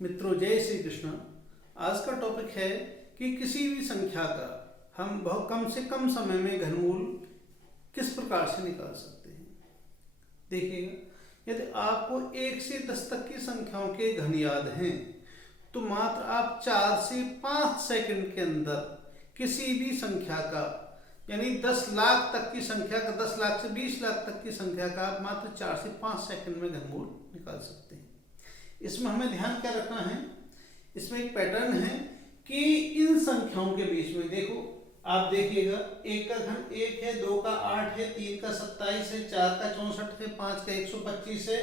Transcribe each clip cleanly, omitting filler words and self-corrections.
मित्रों, जय श्री कृष्ण। आज का टॉपिक है कि किसी भी संख्या का हम बहुत कम से कम समय में घनमूल किस प्रकार से निकाल सकते हैं। देखिएगा, यदि आपको 1 से 10 तक की संख्याओं के घन याद हैं तो मात्र आप 4 से 5 सेकंड के अंदर किसी भी संख्या का, यानी 10 लाख तक की संख्या का, 10 लाख से 20 लाख तक की संख्या का आप मात्र 4 से 5 सेकंड में घनमूल निकाल सकते हैं। इसमें हमें ध्यान क्या रखना है, इसमें एक पैटर्न है कि इन संख्याओं के बीच में देखो, आप देखिएगा, 1 का घन 1 है, 2 का 8 है, 3 का 27 है, 4 का 64 है, 5 का 125 है,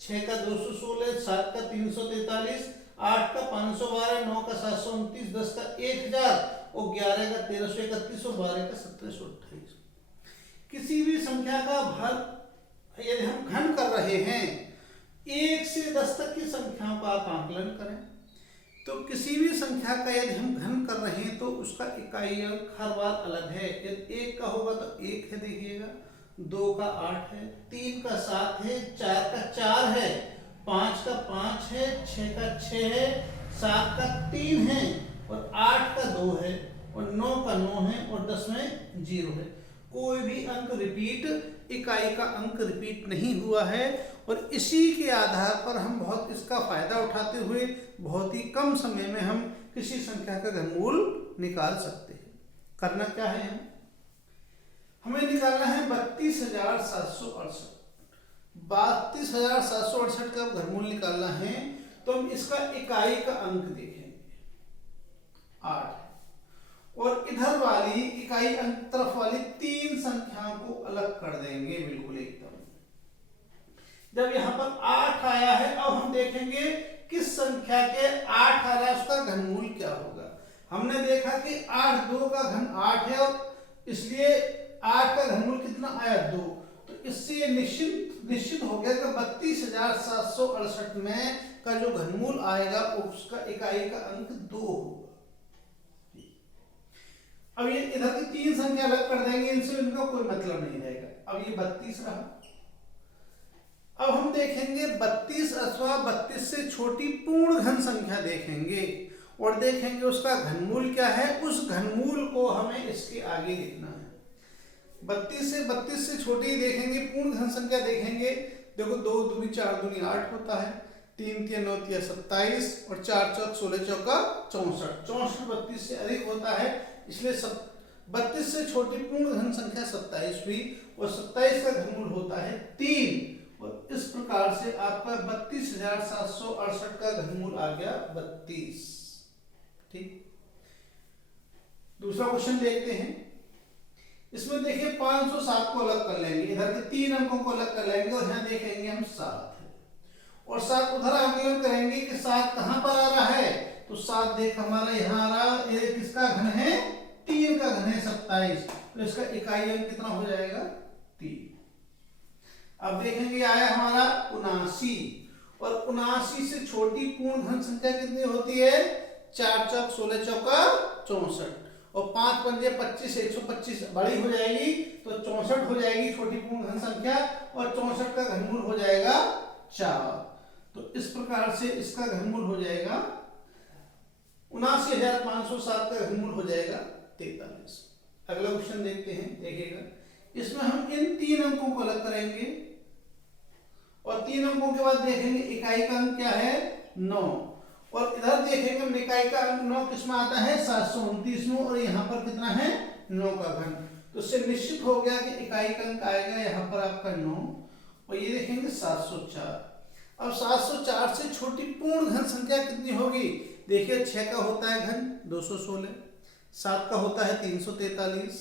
6 का 216, 7 का 343, 8 का 512, 9 का 729, 10 का 1000 और 11 का 1331 और 12 का 1728। किसी भी संख्या का भाग यदि हम घन कर रहे हैं, 1 से 10 तक की संख्याओं का आप आकलन करें, तो किसी भी संख्या का यदि हम घन कर रहे हैं तो उसका इकाई अंक हर बार अलग है। यदि 1 का होगा तो 1 है, देखिएगा, 2 का 8 है, 3 का 7 है, 4 का 4 है, 5 का 5 है, 6 का 6 है, 7 का 3 है और 8 का 2 है और 9 का 9 है और 10 में 0 है। कोई भी अंक रिपीट, इकाई का अंक रिपीट नहीं हुआ है और इसी के आधार पर हम बहुत इसका फायदा उठाते हुए बहुत ही कम समय में हम किसी संख्या का घनमूल निकाल सकते हैं। करना क्या है, हमें निकालना है 32,768। 32,768 का घनमूल निकालना है तो हम इसका इकाई का अंक देखेंगे 8 और इधर वाली इकाई अंक तरफ वाली 3 संख्याओं को अलग कर देंगे बिल्कुल एकदम। जब यहाँ पर 8 आया है, अब हम देखेंगे किस संख्या के 8 आ रहा है, उसका घनमूल क्या होगा। हमने देखा कि 8, 2 का घन 8 है और इसलिए 8 का घनमूल कितना आया, 2। तो इससे ये निश्चित हो गया कि 32,768 में का जो घनमूल आएगा उसका इकाई का अंक 2 होगा। अब ये इधर की 3 संख्या अलग कर देंगे, इनसे इनका कोई मतलब नहीं रहेगा। अब ये 32 रहा। अब हम देखेंगे 32 अथवा 32 से छोटी पूर्ण घन संख्या देखेंगे और देखेंगे उसका घनमूल क्या है। उस घनमूल को हमें इसके आगे लिखना है। 32 से छोटी देखेंगे, पूर्ण घन संख्या देखेंगे। देखो, 2 दूनी 4 दूनी 8 होता है, 3 3 9 3 27 और 4 4 16 चौका 64। 64 32 से अधिक होता है, इसलिए 32 से छोटी पूर्ण घन संख्या 27 हुई और 27 का घनमूल होता है 3 और इस प्रकार से आपका 32,768 का घनमूल आ गया 32। ठीक, दूसरा क्वेश्चन देखते हैं। इसमें देखिए 507 को अलग कर लेंगे, इधर के 3 अंकों को अलग कर लेंगे और यहाँ देखेंगे हम 7 है और 7 उधर आकलन करेंगे कि 7 कहां पर आ रहा है, तो 7 देख हमारा यहाँ आ रहा है। ये किसका घन है, 3 का घन है 27, तो इसका इकाई अंक कितना हो जाएगा, 3। अब देखेंगे आया हमारा 79 और 79 से छोटी पूर्ण घन संख्या कितनी होती है, 4 चौक 16 चौका 64 और 5 पंजे 25, 125 बड़ी हो जाएगी तो 64 हो जाएगी छोटी पूर्ण घन संख्या और 64 का घनमूल हो जाएगा 4। तो इस प्रकार से इसका घनमूल हो जाएगा 79,507 का घनमूल हो जाएगा 43। अगला क्वेश्चन देखते हैं, देखिएगा। इसमें हम इन 3 अंकों को अलग करेंगे और 3 अंकों के बाद देखेंगे इकाई का अंक क्या है, 9 और इधर देखेंगे हम इकाई का अंक 9 किसमें आता है, 729 में और यहाँ पर कितना है, 9 का घन। तो इससे निश्चित हो गया कि इकाई का अंक आएगा यहाँ पर आपका 9 और ये देखेंगे 704। अब 704 से छोटी पूर्ण घन संख्या कितनी होगी, देखिए 6 का होता है घन 216, 7 का होता है 343,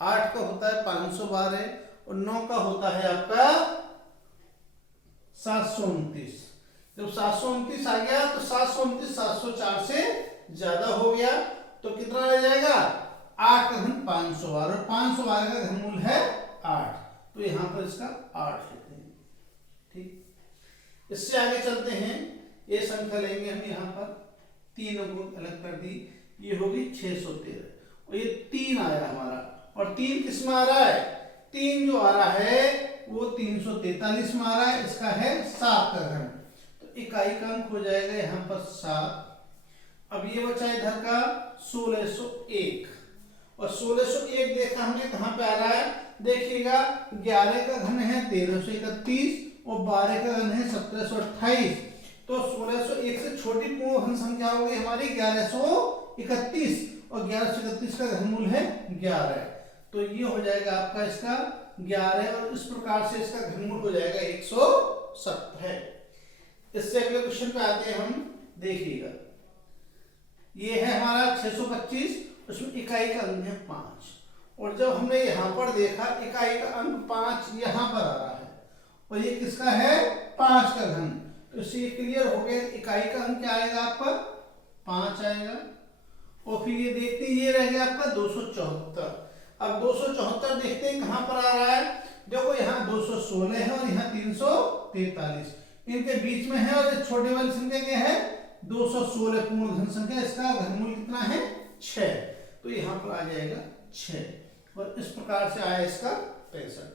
8 का होता है 512 और 9 का होता है आपका 729। जब 729 आ गया तो 729 704 से ज्यादा हो गया तो कितना रह जाएगा, 8 का घन 512 और 512 का घनमूल है 8, तो यहाँ पर इसका 8 लेते हैं। ठीक, इससे आगे चलते हैं। ये संख्या लेंगे हम, यहाँ पर 3 अंकों अलग कर दी, ये होगी 613 और ये 3 आया हमारा और 3 किस में आ रहा है, 3 जो आ रहा है वो 343 में आ रहा है, इसका है 7 का घन। तो इकाई का अंक हो जाएगा यहाँ पर 7। अब ये बचा इधर का 1601, और 1601 देखा हमने कहाँ पे आ रहा है, देखिएगा 11 का घन है 1331 और 12 का घन है 1728, तो 1601 से छोटी पूर्ण घन संख्या होगी हमारी 1131, और 1131 का घनमूल है 11, तो ये हो जाएगा आपका इसका 11, और इस प्रकार से इसका घनमूल हो जाएगा 170। इससे अगले क्वेश्चन पे आते हैं हम, देखिएगा ये है हमारा 625, उसमें इकाई का अंक है 5, और जब हमने यहाँ पर देखा इकाई का अंक 5 यहाँ पर आ रहा है, और ये किसका है 5 का घन, तो इससे ये क्लियर हो गया इकाई का अंक क्या आएगा आपका 5 आएगा। और फिर ये देखते हैं ये रह गया आपका 274। अब 274 देखते हैं कहाँ पर आ रहा है, देखो यहाँ 216 है और यहाँ 343, इनके बीच में है, और ये छोटे वाली संख्या क्या है 216 पूर्ण घन संख्या, इसका घनमूल कितना है 6, तो यहाँ पर आ जाएगा 6, और इस प्रकार से आया इसका 65।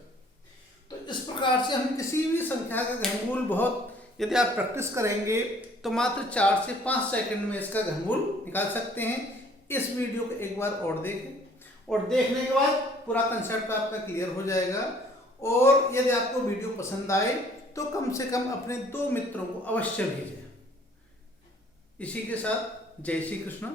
तो इस प्रकार से हम किसी भी संख्या का घनमूल बहुत, यदि आप प्रैक्टिस करेंगे तो मात्र 4 से 5 सेकंड में इसका घनमूल निकाल सकते हैं। इस वीडियो को एक बार और देखें, और देखने के बाद पूरा कंसेप्ट आपका क्लियर हो जाएगा। और यदि आपको वीडियो पसंद आए तो कम से कम अपने 2 मित्रों को अवश्य भेजें। इसी के साथ जय श्री कृष्ण।